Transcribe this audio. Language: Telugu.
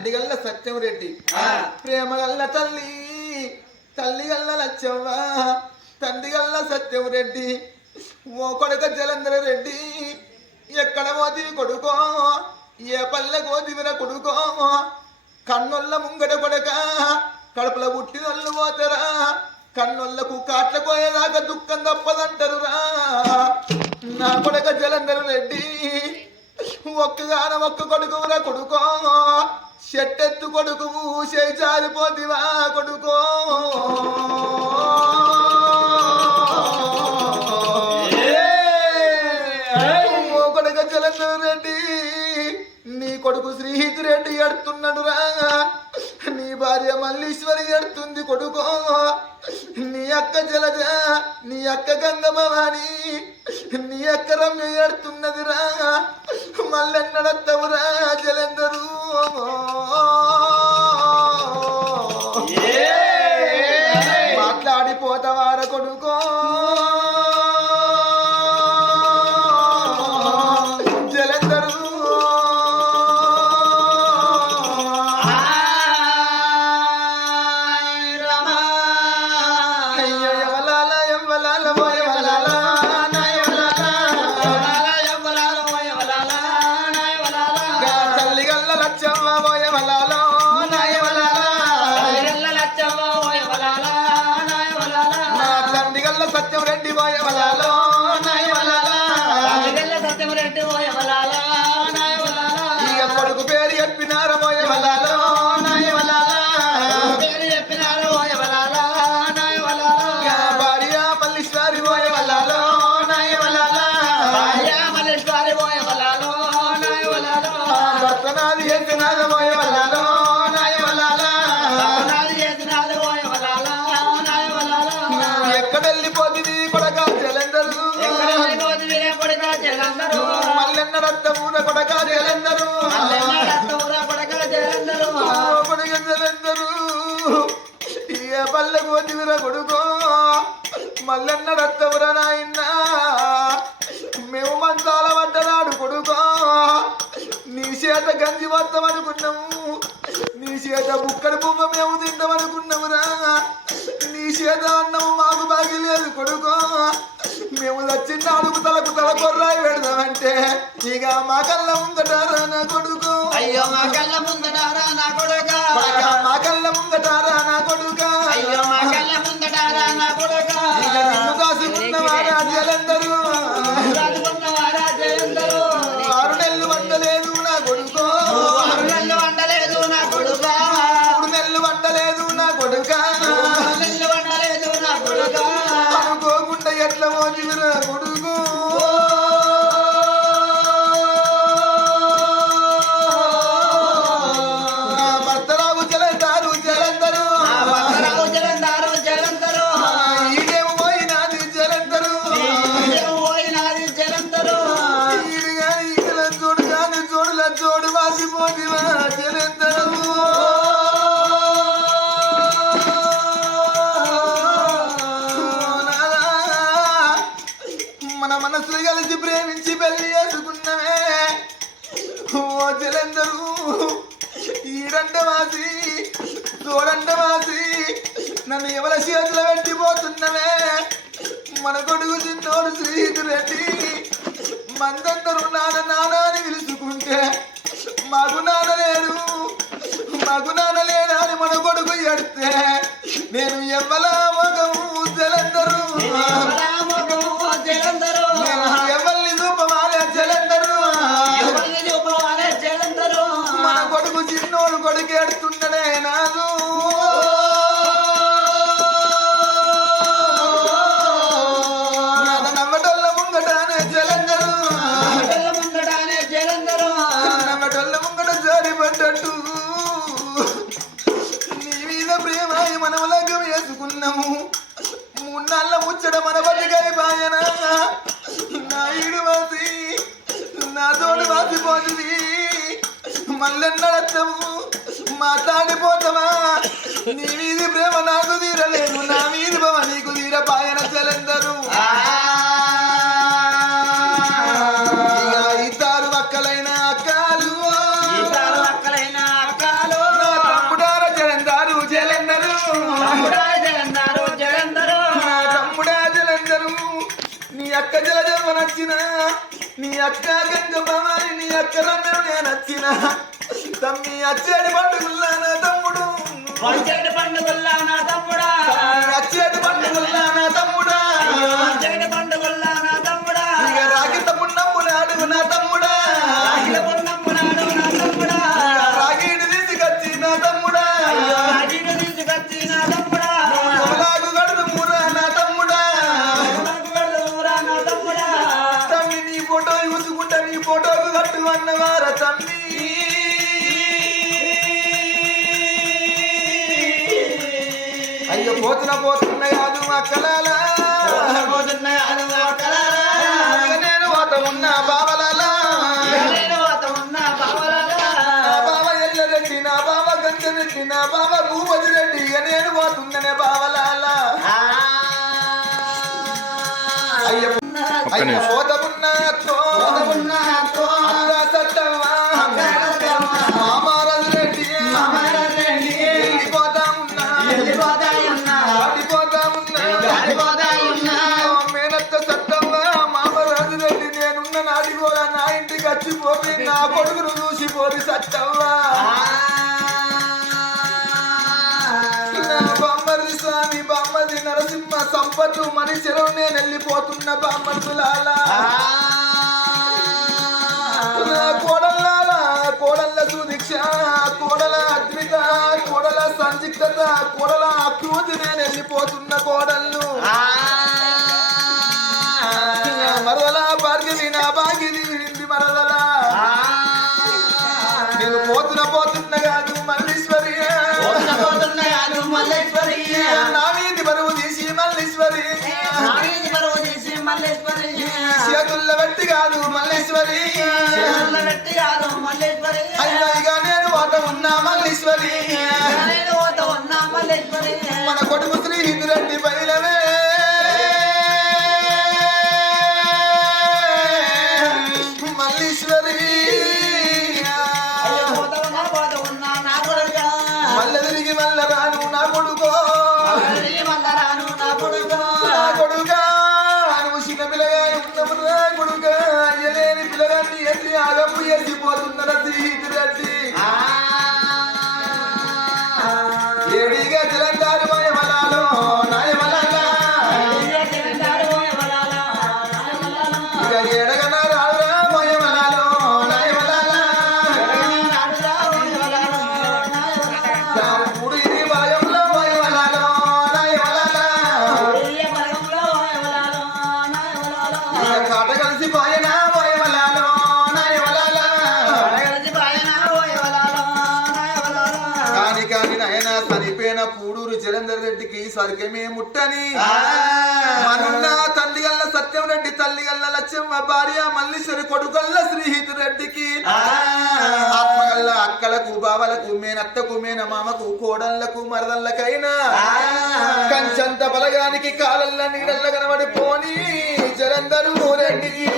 తండ్రిగల్ల సత్యం రెడ్డి. ప్రేమగల్ల తల్లి. తల్లిగల్ల లచ్చవ్వ. తండ్రిగల్ల సత్యం రెడ్డి. ఓ కొడుక జలంధర రెడ్డి. ఎక్కడ పోతివి కొడుకో? ఏ పల్లె కోతివిర కొడుకో? కన్నొల్ల ముంగట కొడక కడుపుల పుట్టినొల్లు పోతారా? కన్నొల్లకు కాట్ల పోయేదాకా దుఃఖం తప్పదంటారురా. నా కొడక జలంధర రెడ్డి. ఒక్కగాన ఒక్క కొడుకురా కొడుకో. చెట్టెత్తు కొడుకు చేయి జారిపోతివా కొడుకో. కొడుక జలంధర రెడ్డి నీ కొడుకు శ్రీహిత్ రెడ్డి ఎడుతున్నాడు రా నీ భార్య మల్లీశ్వరి ఎడుతుంది కొడుకో. నీ అక్క జలజ నీ అక్క గంగభవాని నీ అక్క రమ్య ఎడుతున్నది రా మల్లెన్నడత్తవురా జలందరూ. మాట్లాడిపోతావార కొడుకో? పల్లె కోతివిర కొడుకో మల్లెన్నడత్తవుర నాయన్న. మేము మంచాల పడ్డనాడు చేత గంజి వద్దామనుకున్నాము నీ చేత బుక్కడి బొమ్మ మేము తిందామనుకున్నామురా. నీ చేత అన్నము మాకు బాగి లేదు కొడుకో. మేము వచ్చిన అడుగు తలకు తల కొర్రాయి పెడదామంటే ఇక మా కళ్ళ ముందటారా నా కొడుకు. అయ్యో మా కళ్ళ ముందటారా నా కొడుక. మా కళ్ళ ముందటారా నా కొడుక. అయ్యో మా కళ్ళ ముందటారా నా కొడుక. ఇక నిన్ను కాసుకున్నవారా జలందరూ మనసులు కలిసి ప్రేమించి పెళ్ళి చేసుకున్నవే ఓ జలందరూ ఈడంట తోడంట నన్ను ఎవరి చేతులు పెట్టిపోతున్నవే మన కొడుకు చిన్నోడు శ్రీధు రెడ్డి మందందరూ నాన్న నాన్న అని పిలుచుకుంటే మాకు నాన్న లేడు మాకు నాన్న లేడా అని మన కొడుకు ఎడితే నేను ఎవ్వలా మగము? లగ్గం మూడు నాళ్ళ ముచ్చట మన బతికాయి బాయన. నా ఈడు వాసి నా తోడు వాసిపోతుంది. మల్లెన్నడత్తము మాట్లాడిపోతావా నీ మీది ప్రేమ నాకు తీరలేదు నా మీది భవ నీకు తీర పాయన చలందరూ జలజమ్మ నచ్చిన? నీ అక్క గంగ భవాని నీ అక్క రమ్యను నేను నచ్చిన? తమ్మి అచ్చేటి పండుగల్లా నా తమ్ముడు? పండుగల్లా నా తమ్ముడా? అచ్చేటి పండుగల్లా నా తమ్ముడా? అయ్యో పోతున్న పోతున్న కాదు అక్కలాలా పోతున్నాయి అను అక్కలారా. ఇక నేను వాత ఉన్న బావలాలా నేను ఉన్న. నా బావ నా బావ గంగరెడ్డి నా బావ భూపతి రెడ్డి నేను పోతున్ననే బావలాలా ఆ. అయ్య. పోతమున్న నా కొడుకును చూసి పోయి సత్తవ్వా బామ్మది స్వామి బామ్మది నరసింహ సంపత్తు మనిషిలో నేను వెళ్ళిపోతున్న బామ్మర్దులాలా నా కోడల్లాల కోడళ్ళ సుదీక్ష కోడల అద్విత కోడల సందిగ్ధత కోడల అక్రూతి నేను మన కొడుకు శ్రీ హిందురెడ్డి బయలవే. మల్లీశ్వరి. మల్ల తిరిగి మల్ల రాను నా కొడుకో. కొడుకా. అయ్యలేని పిల్లగాన్ని ఎన్ని ఆగపు ఎత్తిపోతున్న శ్రీ హిందురెడ్డి జలంధర్ రెడ్డికి స్వర్గమే ముట్టని. మనున్న తల్లి గల్ల సత్యం రెడ్డి తల్లి గల్ల లక్ష్మ భార్య మల్లీశ్వరి కొడుకల్ల శ్రీహితు రెడ్డికి. ఆత్మగల్ల అక్కలకు బావలకు మేనత్తకు మేన మామకు కోడళ్ళకు మరదళ్ళకైనా. కంచంత బలగానికి కాలల్ల నీడల్ల కనబడి పోని జలంధరు రెడ్డికి